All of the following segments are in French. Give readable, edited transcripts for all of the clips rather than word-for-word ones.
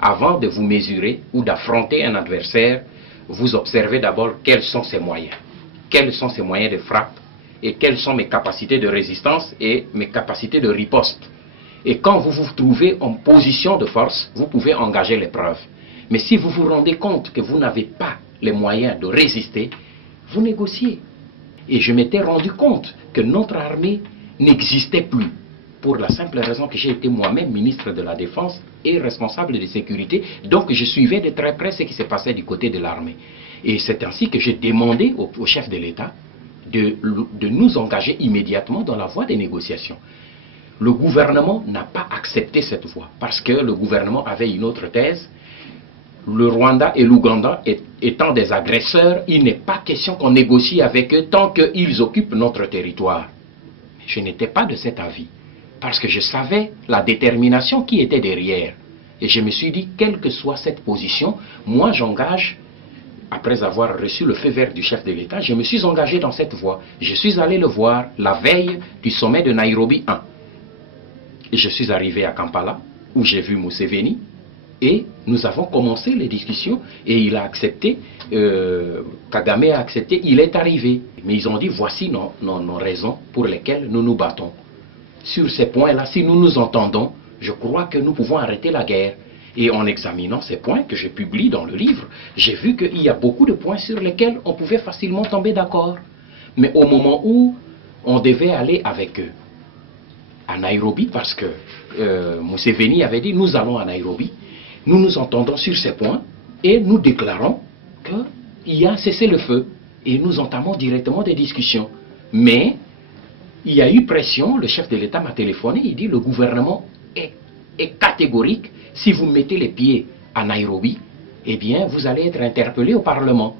Avant de vous mesurer ou d'affronter un adversaire, vous observez d'abord quels sont ses moyens. Quels sont ses moyens de frappe et quelles sont mes capacités de résistance et mes capacités de riposte. Et quand vous vous trouvez en position de force, vous pouvez engager l'épreuve. Mais si vous vous rendez compte que vous n'avez pas les moyens de résister, vous négociez. Et je m'étais rendu compte que notre armée n'existait plus. Pour la simple raison que j'ai été moi-même ministre de la Défense et responsable de sécurité. Donc je suivais de très près ce qui se passait du côté de l'armée. Et c'est ainsi que j'ai demandé au chef de l'État de nous engager immédiatement dans la voie des négociations. Le gouvernement n'a pas accepté cette voie parce que le gouvernement avait une autre thèse. Le Rwanda et l'Ouganda étant des agresseurs, il n'est pas question qu'on négocie avec eux tant qu'ils occupent notre territoire. Mais je n'étais pas de cet avis parce que je savais la détermination qui était derrière. Et je me suis dit, quelle que soit cette position, moi j'engage, après avoir reçu le feu vert du chef de l'État, je me suis engagé dans cette voie. Je suis allé le voir la veille du sommet de Nairobi 1. Et je suis arrivé à Kampala, où j'ai vu Museveni, et nous avons commencé les discussions, et il a accepté, Kagame a accepté, il est arrivé. Mais ils ont dit, voici nos raisons pour lesquelles nous nous battons. Sur ces points-là, si nous nous entendons, je crois que nous pouvons arrêter la guerre. Et en examinant ces points que je publie dans le livre, j'ai vu qu'il y a beaucoup de points sur lesquels on pouvait facilement tomber d'accord. Mais au moment où on devait aller avec eux à Nairobi, parce que Museveni avait dit, nous allons à Nairobi, nous nous entendons sur ces points et nous déclarons qu'il y a un cessez-le-feu. Et nous entamons directement des discussions. Mais il y a eu pression, le chef de l'État m'a téléphoné, il dit le gouvernement est catégorique, si vous mettez les pieds à Nairobi, eh bien vous allez être interpellé au Parlement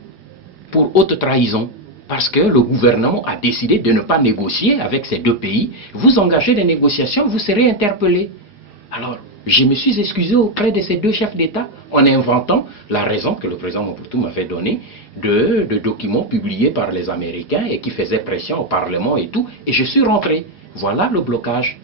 pour haute trahison. Parce que le gouvernement a décidé de ne pas négocier avec ces deux pays, vous engagez des négociations, vous serez interpellé. Alors, je me suis excusé auprès de ces deux chefs d'État en inventant la raison que le président Mobutu m'avait donnée de documents publiés par les Américains et qui faisaient pression au Parlement et tout, et je suis rentré. Voilà le blocage.